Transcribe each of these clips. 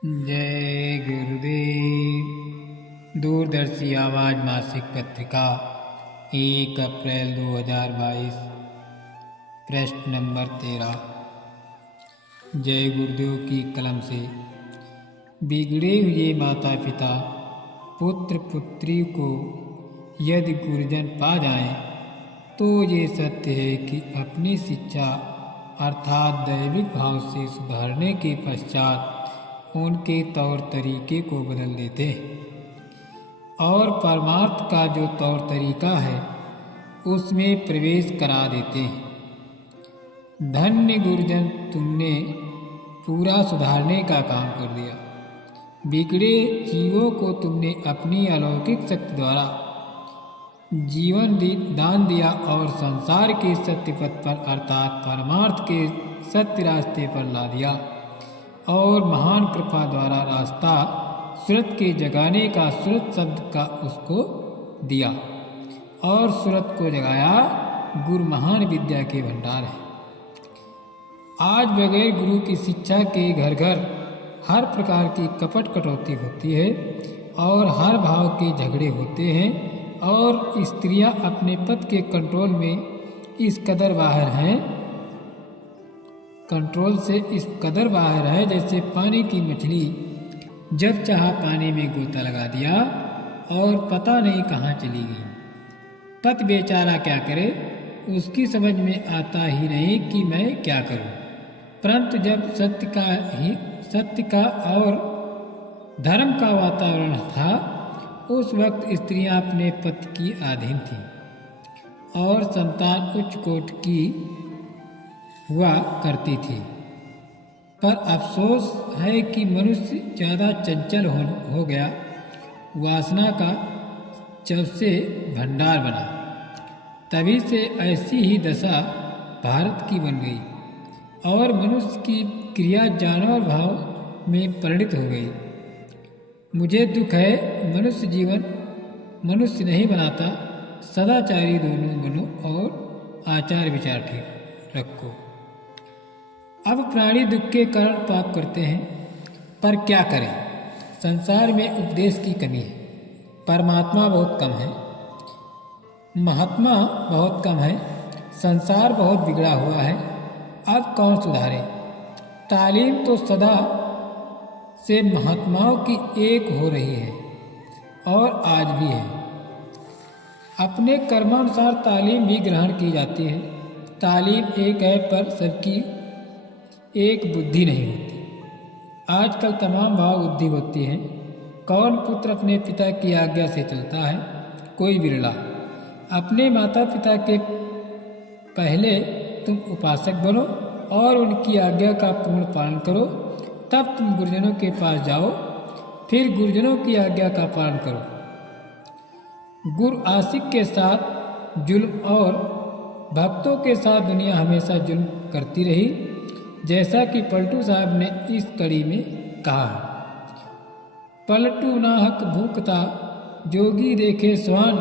जय गुरुदेव। दूरदर्शी आवाज मासिक पत्रिका 1 अप्रैल 2022, पृष्ठ नंबर 13। जय गुरुदेव की कलम से। बिगड़े हुए माता पिता पुत्र पुत्री को यदि गुरुजन पा जाएं, तो ये सत्य है कि अपनी शिक्षा अर्थात दैविक भाव से सुधारने के पश्चात उनके तौर तरीके को बदल देते हैं और परमार्थ का जो तौर तरीका है उसमें प्रवेश करा देते हैं। धन्य गुरुजन, तुमने पूरा सुधारने का काम कर दिया। बिगड़े जीवों को तुमने अपनी अलौकिक शक्ति द्वारा जीवन दान दिया और संसार के सत्य पथ पर अर्थात परमार्थ के सत्य रास्ते पर ला दिया और महान कृपा द्वारा रास्ता सूरत के जगाने का सूरत शब्द का उसको दिया और सूरत को जगाया। गुरु महान विद्या के भंडार है। आज बगैर गुरु की शिक्षा के घर घर हर प्रकार की कपट कटौती होती है और हर भाव के झगड़े होते हैं और स्त्रियां अपने पति के कंट्रोल में इस कदर बाहर हैं, कंट्रोल से इस कदर बाहर है जैसे पानी की मछली जब चाहा पानी में गोता लगा दिया और पता नहीं कहाँ चली गई। पति बेचारा क्या करे, उसकी समझ में आता ही नहीं कि मैं क्या करूं। परंतु जब सत्य का और धर्म का वातावरण था, उस वक्त स्त्रियां अपने पति की अधीन थीं और संतान उच्च कोटि की हुआ करती थी। पर अफसोस है कि मनुष्य ज़्यादा चंचल हो गया, वासना का जब से भंडार बना, तभी से ऐसी ही दशा भारत की बन गई और मनुष्य की क्रिया जानवर भाव में परिणित हो गई। मुझे दुख है, मनुष्य जीवन मनुष्य नहीं बनाता। सदाचारी दोनों बनो और आचार विचार ठीक रखो। अब प्राणी दुख के कारण पाप करते हैं, पर क्या करें। संसार में उपदेश की कमी है, परमात्मा बहुत कम है, महात्मा बहुत कम है, संसार बहुत बिगड़ा हुआ है। अब कौन सुधारे। तालीम तो सदा से महात्माओं की एक हो रही है और आज भी है। अपने कर्मानुसार तालीम भी ग्रहण की जाती है। तालीम एक है पर सबकी एक बुद्धि नहीं होती। आजकल तमाम भाव बुद्धि होती है। कौन पुत्र अपने पिता की आज्ञा से चलता है, कोई बिरला। अपने माता पिता के पहले तुम उपासक बनो और उनकी आज्ञा का पूर्ण पालन करो, तब तुम गुरुजनों के पास जाओ, फिर गुरुजनों की आज्ञा का पालन करो। गुरु आशिक के साथ जुल्म और भक्तों के साथ दुनिया हमेशा जुल्म करती रही, जैसा कि पलटू साहब ने इस कड़ी में कहा। पलटू नाहक भूखता जोगी देखे स्वान,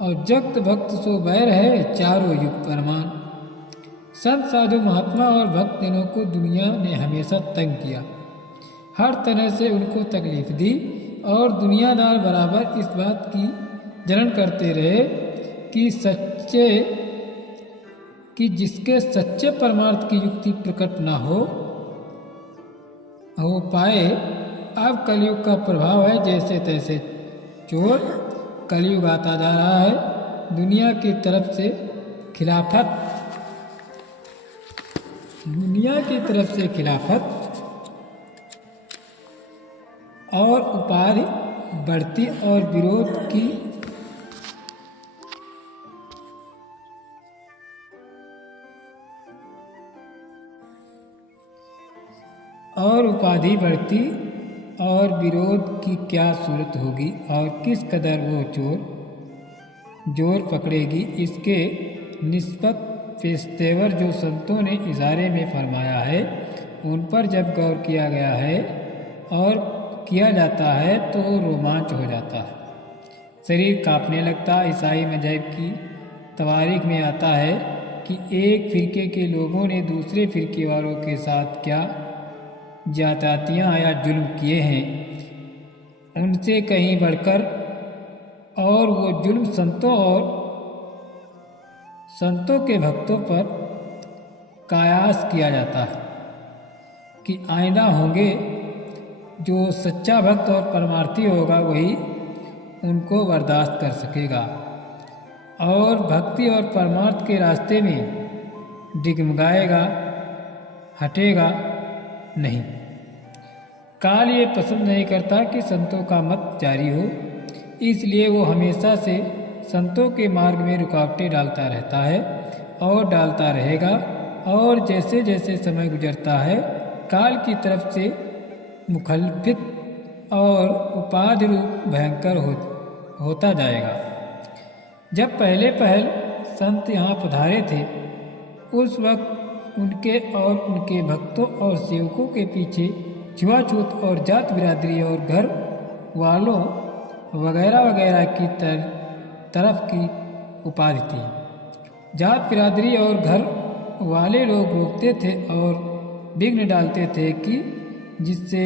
और जगत भक्त सो बैर है चारों युग परमान। संत साधु महात्मा और भक्त जनों को दुनिया ने हमेशा तंग किया, हर तरह से उनको तकलीफ दी और दुनियादार बराबर इस बात की जलन करते रहे कि जिसके सच्चे परमार्थ की युक्ति प्रकट ना हो पाए। अब कलयुग का प्रभाव है, जैसे तैसे चोर कलयुग आता जा रहा है। दुनिया की तरफ से खिलाफत और उपाधि बढ़ती और विरोध की और विरोध की क्या सूरत होगी और किस कदर वो जोर पकड़ेगी, इसके निष्पक्ष पेशेवर जो संतों ने इशारे में फरमाया है, उन पर जब गौर किया गया है और किया जाता है तो रोमांच हो जाता है, शरीर कांपने लगता। ईसाई मजहब की तवारीख में आता है कि एक फिरके के लोगों ने दूसरे फिरके वालों के साथ क्या ज्यादतियाँ या जुल्म किए हैं उनसे कहीं बढ़कर, और वो जुल्म संतों के भक्तों पर कयास किया जाता है कि आइंदा होंगे जो सच्चा भक्त और परमार्थी होगा वही उनको बर्दाश्त कर सकेगा और भक्ति और परमार्थ के रास्ते में डिगमगाएगा, हटेगा नहीं। काल ये पसंद नहीं करता कि संतों का मत जारी हो, इसलिए वो हमेशा से संतों के मार्ग में रुकावटें डालता रहता है और डालता रहेगा। और जैसे जैसे समय गुजरता है काल की तरफ से मुखलिफित और उपाधि रूप भयंकर होता जाएगा। जब पहले पहल संत यहाँ पधारे थे उस वक्त उनके और उनके भक्तों और सेवकों के पीछे छुआछूत और जात बिरादरी और घर वालों वगैरह वगैरह की तरफ की उपाधि थी। जात बिरादरी और घर वाले लोग रोकते थे और विघ्न डालते थे कि जिससे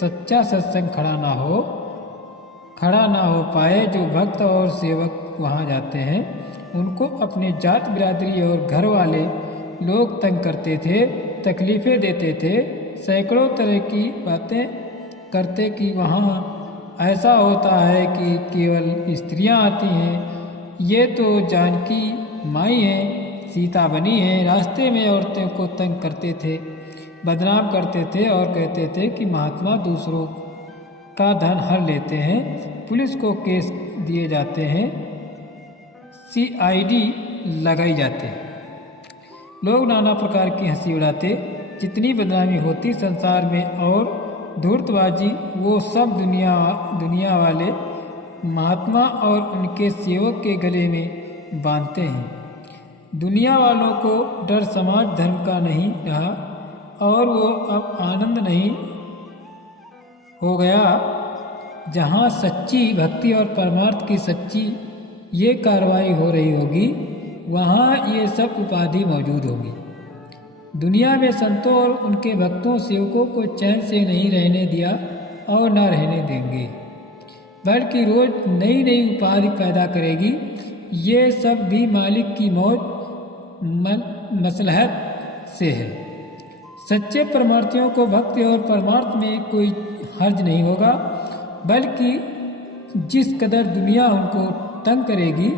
सच्चा सत्संग खड़ा ना हो पाए। जो भक्त और सेवक वहाँ जाते हैं उनको अपने जात बिरादरी और घर वाले लोग तंग करते थे, तकलीफ़ें देते थे, सैकड़ों तरह की बातें करते कि वहाँ ऐसा होता है कि केवल स्त्रियाँ आती हैं, ये तो जानकी माई हैं, सीता बनी है। रास्ते में औरतों को तंग करते थे, बदनाम करते थे और कहते थे कि महात्मा दूसरों का धन हर लेते हैं, पुलिस को केस दिए जाते हैं, CID लगाई जाते हैं। लोग नाना प्रकार की हंसी उड़ाते, जितनी बदनामी होती संसार में और धूर्तबाजी वो सब दुनिया वाले महात्मा और उनके सेवक के गले में बांधते हैं। दुनिया वालों को डर समाज धर्म का नहीं रहा और वो अब आनंद नहीं हो गया। जहाँ सच्ची भक्ति और परमार्थ की सच्ची ये कार्रवाई हो रही होगी वहाँ ये सब उपाधि मौजूद होगी। दुनिया में संतों और उनके भक्तों सेवकों को चैन से नहीं रहने दिया और न रहने देंगे, बल्कि रोज नई नई उपाधि पैदा करेगी। ये सब भी मालिक की मौज मसलहत से है। सच्चे परमार्थियों को भक्ति और परमार्थ में कोई हर्ज नहीं होगा, बल्कि जिस कदर दुनिया उनको तंग करेगी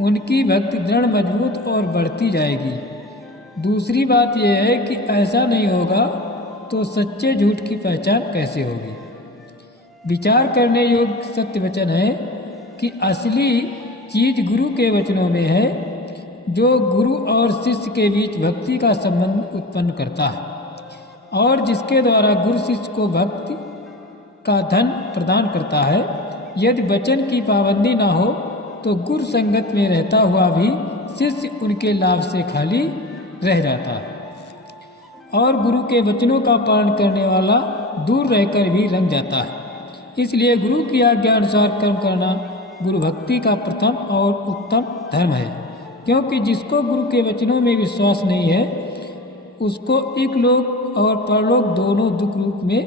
उनकी भक्ति दृढ़ मजबूत और बढ़ती जाएगी। दूसरी बात यह है कि ऐसा नहीं होगा तो सच्चे झूठ की पहचान कैसे होगी। विचार करने योग्य सत्य वचन है कि असली चीज गुरु के वचनों में है, जो गुरु और शिष्य के बीच भक्ति का संबंध उत्पन्न करता है और जिसके द्वारा गुरु शिष्य को भक्ति का धन प्रदान करता है। यदि वचन की पाबंदी ना हो तो गुरु संगत में रहता हुआ भी शिष्य उनके लाभ से खाली रह जाता है और गुरु के वचनों का पालन करने वाला दूर रहकर भी रंग जाता है। इसलिए गुरु की आज्ञा अनुसार कर्म करना गुरु भक्ति का प्रथम और उत्तम धर्म है, क्योंकि जिसको गुरु के वचनों में विश्वास नहीं है उसको इकलोक और परलोक दोनों दुख रूप में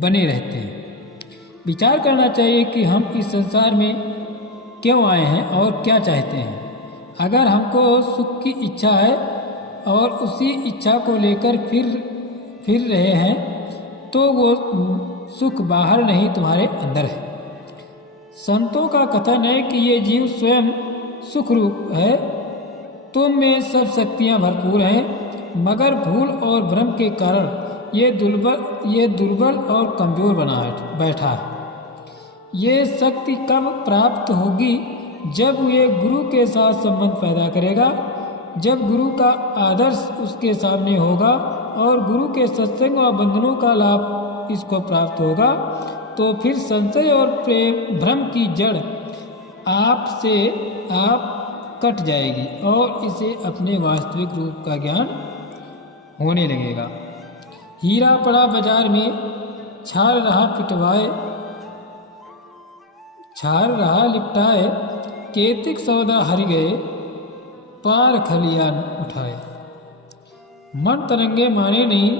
बने रहते हैं। विचार करना चाहिए कि हम इस संसार में क्यों आए हैं और क्या चाहते हैं। अगर हमको सुख की इच्छा है और उसी इच्छा को लेकर फिर रहे हैं तो वो सुख बाहर नहीं तुम्हारे अंदर है। संतों का कथन है कि ये जीव स्वयं सुख रूप है, तुम में सब शक्तियां भरपूर हैं, मगर भूल और भ्रम के कारण ये दुर्बल और कमजोर बना बैठा है। ये शक्ति कब प्राप्त होगी? जब ये गुरु के साथ संबंध पैदा करेगा, जब गुरु का आदर्श उसके सामने होगा और गुरु के सत्संग व बंधनों का लाभ इसको प्राप्त होगा, तो फिर संशय और प्रेम भ्रम की जड़ आपसे आप कट जाएगी और इसे अपने वास्तविक रूप का ज्ञान होने लगेगा। हीरा पड़ा बाजार में, छाल रहा लिपटाए, केतिक सौदा हरि गए, पार खलियान उठाए। मन तरंगे माने नहीं,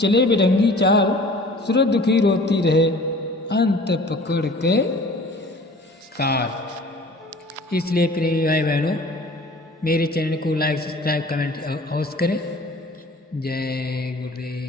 चले बेढंगी चाल, सूरत दुखी रोती रहे, अंत पकड़ के काल। इसलिए प्रिय भाई बहनों, मेरे चैनल को लाइक, सब्सक्राइब, कमेंट अवश्य करें। जय गुरुदेव।